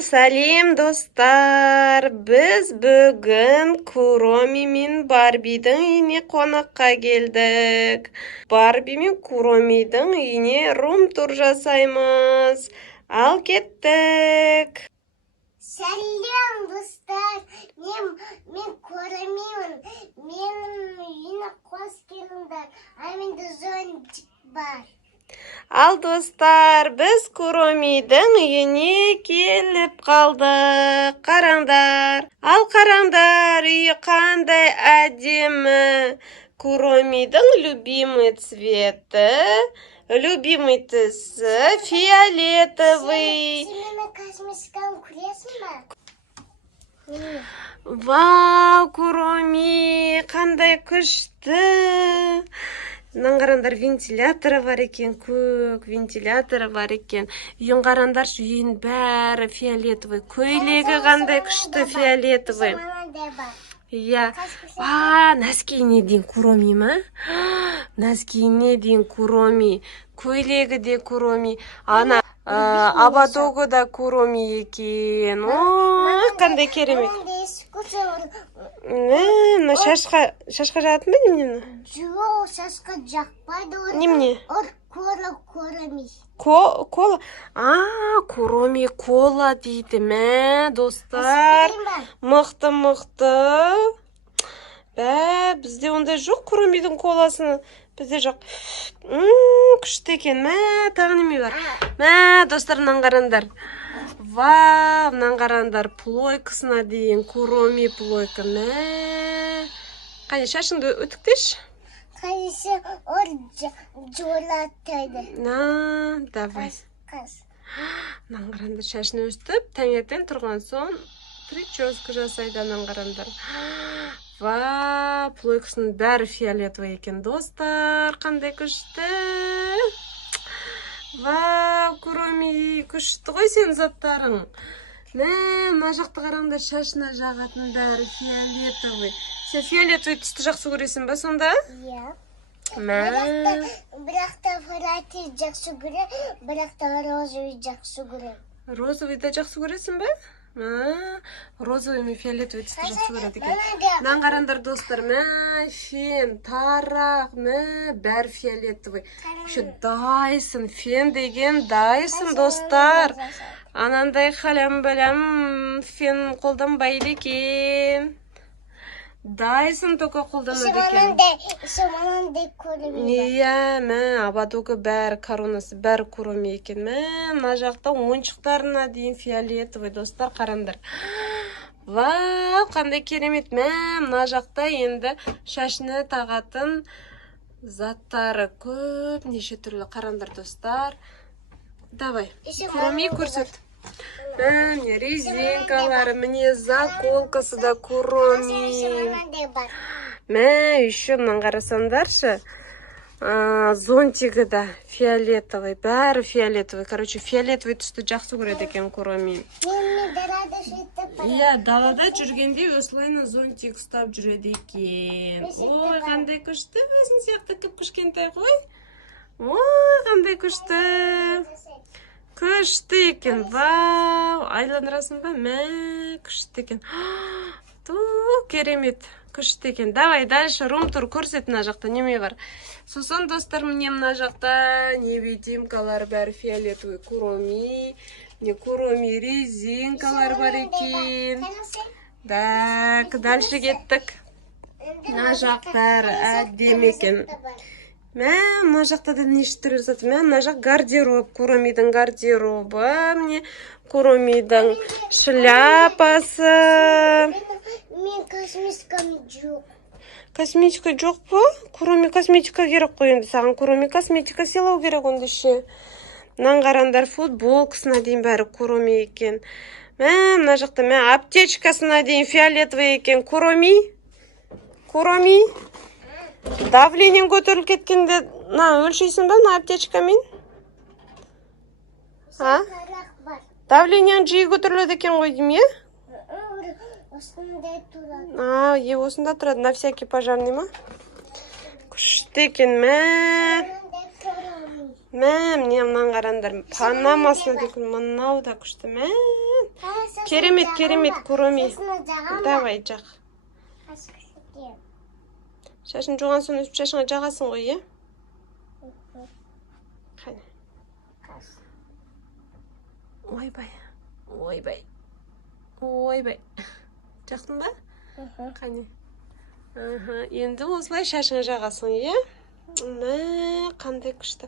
Сәлем достар. Біз бүгін Куроми мен Барбидің үйіне қонаққа келдік. Барби мен Куромидің үйіне рум-тур жасаймыз. Ал кеттік. Сәлем достар. Мен Куромимін. Менің үйіне қос келіңдер. Менде зонтик бар. Ал достар, біз Куромидің үйіне келіп қалдық. Қараңдар. Ал қараңдар, үйі қандай әдемі. Куромидің любимый цветі, любимый түсі фиолетовый. Сен менің космическаны көресің бе? Вау, Куроми, қандай күшті. Қараңдар, вентиляторы бар екен, көк вентиляторы бар екен. Үйін қараңдаршы, үйін бәрі фиолетовый. Көйлегі қандай күшті фиолетовый. Иә. Нәскейіне дейін Куроми ма? Нәскейіне дейін Куроми. Көйлегі де Куроми. Ана абатогы да Куроми екен. Қандай керемет. Шашқа жағатын ба немені? Жоқ, шашқа жақпайды. Немене? Куроми. Кола? Куроми кола дейді ме, достар. Мықты. Бізде ондай жоқ, Куромидің коласын. Бізде жоқ. Күшті екен, тағы неме бар? Достар, мынаны қараңдар. Вау, мынаны қараңдар, плойкасына дейін Куроми плойка. Қане, шашыңды өтіктеші? Қайсы ол жолаттайды. Давай. Мынаны қараңдар, шашын өстіп, таңертең тұрған соң прическа жасайды, мынаны қараңдар. Вау, плойкасының бәрі фиолетовый екен, достар. Қандай күшті. Вау, Куроми, күшті ғой сен заттарың. Мына жақты қараңдар, шашына жағатын бәрі фиолетовый. Сен фиолетовый түсті жақсы көресің бе сонда? Иә. Бірақ та фиолетовый жақсы көрем, бірақ та розовый жақсы көрем. Розовый да жақсы көресің бе? Розовый мен фиолетовый түсті жақсы көреді екен. Мынаны қараңдар, достар, фен, тарақ, бәрі фиолетовый. Еще Дайсон, фен деген Дайсон, достар. Анандай халям-балям фен қолданбайды екен. Дайсон тоқа қолданады екен. Шаманандай Куроми. Иә, абатогы бәрі, коронасы бәрі Куроми екен. Мына жақта ойыншықтарына дейін фиолетовый, достар, қараңдар. Вау, қандай керемет. Мына жақта енді шашына тағатын заттары көп, неше түрлі. Қараңдар, достар. Давай, Куроми көрсет. Резинкалары, міне заколкасы да Куроми. Еще мынаны қарасаңдаршы. Зонтигі да фиолетовый, бәрі фиолетовый. Короче, фиолетовый түсті жақсы көреді екен Куроми. Иә, далада жүргенде осылайна зонтик ұстап жүреді екен. Ой, қандай күшті, өзің сияқты кіп-кішкентай ғой. Ой, қандай күшті. Күшті екен, вау, айландырасың ба? Күшті екен. Керемет, күшті екен. Давай, дальше рум-тур көрсет, мына жақта неме бар. Сосын, достар, міне мына жақта невидимкалар бәрі фиолетовый Куроми. Не Куроми резинкалар бар екен. Так, дальше кеттік. Мына жақ бәрі әдемі екен. Мына жақта да неше түрлі зат. Мына жақ гардероб, Куромидің гардеробы, міне Куромидің шляпасы. Мен косметикам жоқ. Косметика жоқ па? Куроми косметика керек қой енді. Саған Куроми косметика сыйлау керек онда ше. Мынаны қараңдар, футболкасына дейін бәрі Куроми екен. Мына жақта аптечкасына дейін фиолетовый екен. Куроми? Давлениең көтеріліп кеткенде өлшейсің ба мына аптечкамен? Давлениең жиі көтеріледі екен ғой дейм, е? Осындай тұрады. Осында тұрады, на всякий пожарный ма? Күшті екен, Міне мынаны қараңдар. Панамасы деген мынау да күшті. Керемет Куроми. Давай жақ. Шашын жуған соң үсіп шашыңа жағасың ғой, е? Қане. Ойбай. Жақтың ба? Қане. Енді осылай шашыңа жағасың, е? Қандай күшті.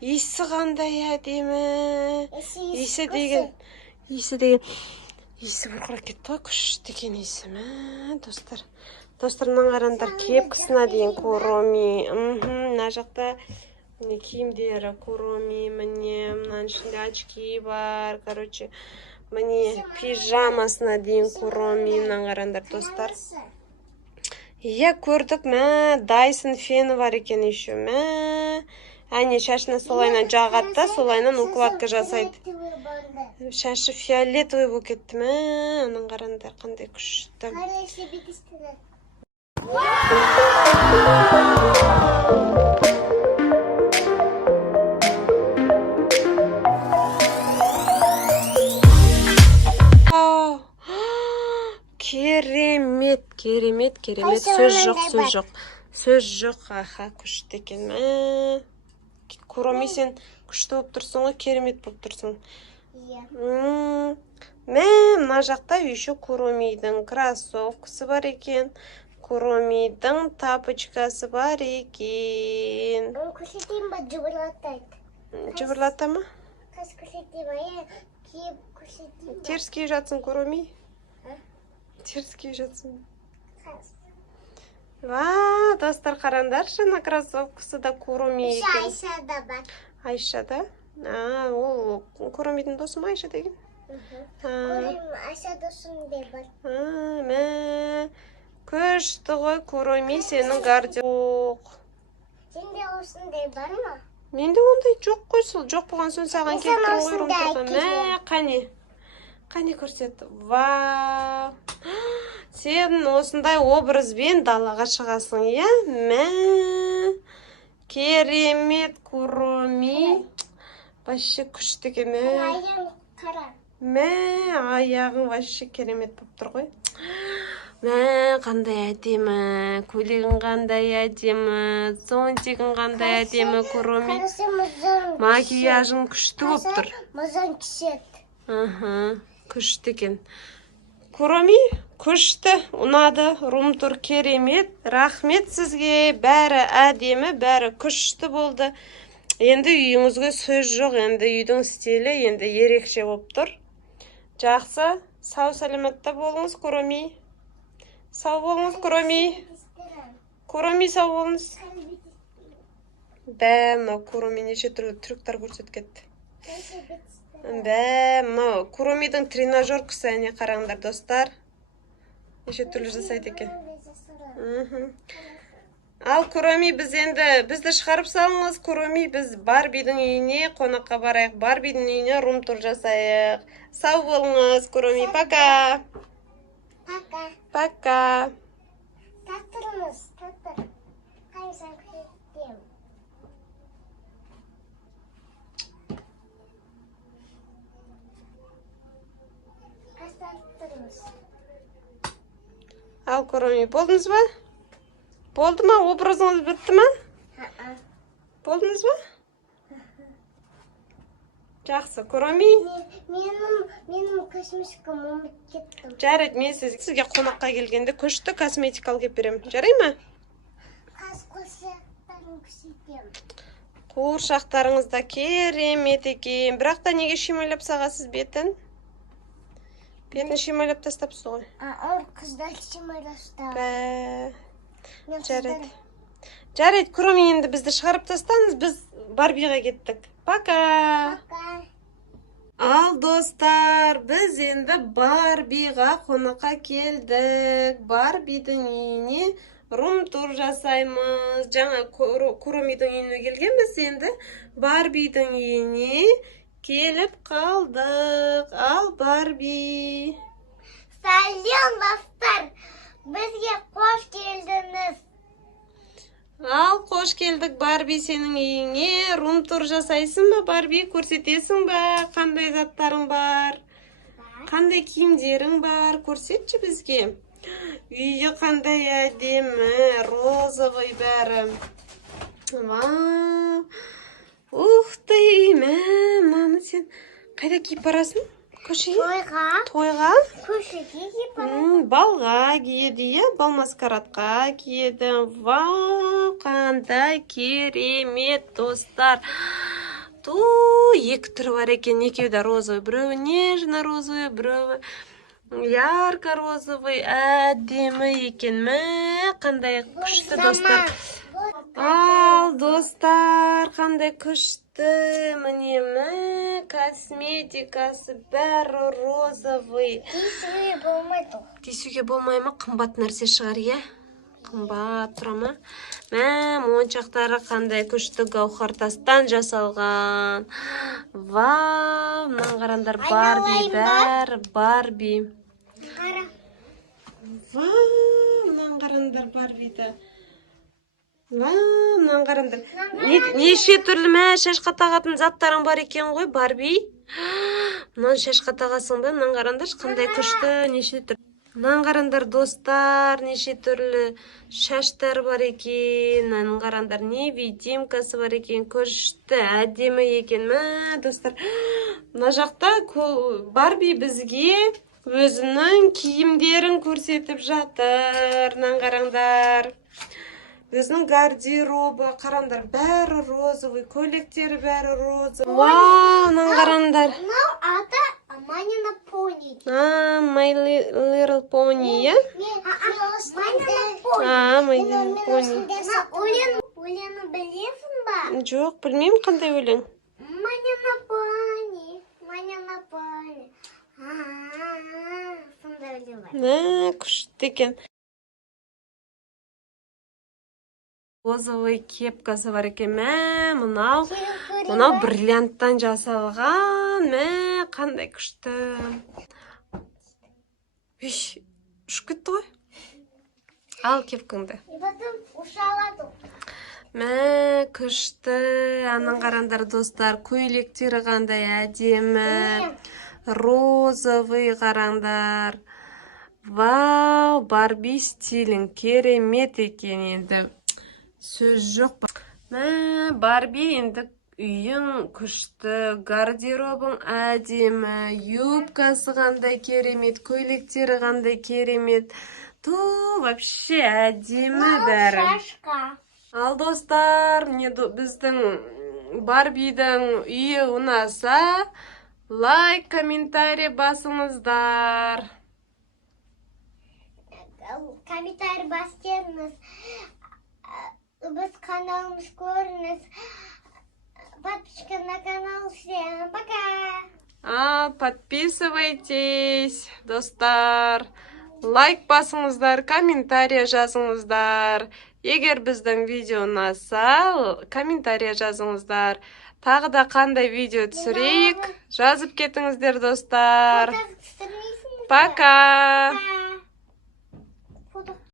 Иісі қандай әдемі. Иісі деген. Иісі бұрқырап кетті ғой, күшті екен иісі. Достар. Достарымнан қараңдар, кепкісіне дейін Куроми. Мына жақта киімдері Куроми. Міне, мынаның ішінде очки бар. Короче, міне пижамасына дейін Куроми. Мынаның қараңдар, достар. Иә, көрдік, Дайсон фені бар екен еще. Әне, шашына солайынан жағатта, солайынан укладка жасайды. Шашы фиолетовый болып кетті. Оның қараңдар, қандай күшті. Керемет. Сөз жоқ. Аха, күшті екен. Куроми, сен күшті болып тұрсың ғой, керемет болып тұрсың. Мына жақта еще Куромидің кроссовкасы бар екен. Куромидің тапочкасы бар екен. Көрсетейін ба, жыбырлатайды. Жыбырлата ма? Қыз көрсетейін ба, киіп көрсетейін ба? Теріс киіп жатсың, Куроми? Теріс киіп жатсың. Достар, қараңдар, жаңа кроссовкасы да Куроми екен. Айша да бар. Айша да? Ол Куромидің досы ма Айша деген? Айша досым де бар. Күшті ғой, Куроми, сенің гардероб. Сенде осындай бар ма? Менде ондай жоқ қой, сол жоқ болған соң саған келтіріп қойырым. Қане көрсет. Вау. Сен осындай образбен далаға шығасың, е? Керемет Куроми. Вообще күшті екен. Аяғын қара. Аяғың вообще керемет болып тұр ғой. Қандай әдемі. Көйлегің қандай әдемі. Зонтигің қандай әдемі, Куроми. Макияжың күшті болып тұр. Мазан кісет. Күшті екен. Куроми, күшті, ұнады, румтур керемет. Рахмет сізге, бәрі әдемі, бәрі күшті болды. Енді үйіңізге сөз жоқ, енді үйдің стилі енді ерекше болып тұр. Жақсы, сау сәлеметті болыңыз, Куроми. Сау болыңыз, Куроми. Куроми, сау болыңыз. Мынау Куроми неше түрлі трюктар көрсеткетті. Мынау Куромидің тренажеркасы, әне қараңдар, достар. Неше түрлі жасайды екен. Ал Куроми, бізді шығарып салыңыз, Куроми, біз Барбидің үйіне қонаққа барайық, Барбидің үйіне рум-тур жасайық. Сау болыңыз, Куроми, пока. Пока. Таттырыңыз, таттыр. Қайсан күшеттем. Ал Куроми, болдыңыз ба? Болды ма? Образыңыз бітті ма? Болдыңыз ба? Жақсы, Куроми. Менің косметикам ұмыт кеттім. Жарайды, мен сізге қонаққа келгенде күшті косметика алып беремін. Жарай ма? Қуыршақтарын көрсетем. Қуыршақтарыңыз да керемет екен. Бірақ та неге шимайлап сағасыз бетін? Бетін шимайлап тастапсыз ғой. Ор қыздар шимайластар. Жарайды. Жарайды, Куроми, енді бізді шығарып тастаңыз, біз Барбиға кеттік. Пока. Ал достар, біз енді Барбиға қонаққа келдік. Барбидің үйіне рум-тур жасаймыз. Жаңа Куромидің үйіне келгенбіз, енді Барбидің үйіне келіп қалдық. Ал Барби. Сәлем достар, бізге қош келдіңіз. Ал, қош келдік Барби сенің үйіңе. Рум-тур жасайсың ба, Барби? Көрсетесің ба? Қандай заттарың бар? Қандай киімдерің бар? Көрсетші бізге. Үйі қандай әдемі, розовый бәрі. Вау! Ух ты, мынаны сен қайда киіп барасың? Көшеге? Тойға? Көшеге киіп Балға киеді, иә? Бал маскарадқа киеді. Вау, қандай керемет, достар. Екі түрі бар екен, екеуі де розовый. Біреуі нежно-розовый, біреуі ярко-розовый. Әдемі екен. Қандай күшті, достар. Ал, достар, қандай күшті. Міне, косметикасы бәрі розовый. Тиісуге болмайды. Тиісуге болмай ма? Қымбат нәрсе шығар, е? Қымбат тұра ма? Моншақтары қандай күшті гауһартастан жасалған. Вау, мынаны қараңдар, Барби, бәрі Барби. Қара. Вау, мынаны қараңдар, Барбиді. Вау, мынаны қараңдар. Неше түрлі шашқа тағатын заттарың бар екен ғой, Барби? Мынаны шашқа тағасың ба? Мынаны қараңдар, қандай күшті, неше түрлі. Мынаны қараңдар, достар, неше түрлі шаштар бар екен. Мынаны қараңдар, невидимкасы бар екен, күшті, әдемі екен. Достар, мына жақта Барби бізге өзінің киімдерін көрсетіп жатыр. Мынаны қараңдар. Өзінің гардеробы, қараңдар, бәрі розовый, көйлектері бәрі розовый. Вау, мынаны қараңдар. Мынау аты Манина пони. My Little Pony, е? Манина пони. My Little Pony. Өлеңі білесің ба? Жоқ, білмеймін қандай өлең. Манина пони. Манина пони. Сонда өлең бар. Күшті екен. Розовый кепкасы бар екен. Мынау бриллианттан жасалған. Қандай күшті. Ұшып кетті ғой. Ал кепкаңды. Күшті. Анан қараңдар, достар, көйлектері қандай әдемі. Розовый қараңдар. Вау, Барби стилің керемет екен енді. Сөз жоқ. Барби енді үйің күшті, гардеробың әдемі, юбкасы қандай керемет, көйлектері қандай керемет. Вообще әдемі бәрі. Ал, достар, біздің Барбидің үйі ұнаса, лайк, комментарий басыңыздар. Комментарий бастеріңіз. Біз каналымыз көріңіз. Подписчика на канал. Всем пока. Подписывайтесь, достар. Лайк басыңыздар, комментария жазыңыздар. Егер біздің видео ұнаса, комментария жазыңыздар. Тағы да қандай видео түсірейік, жазып кетіңіздер, достар. Пока.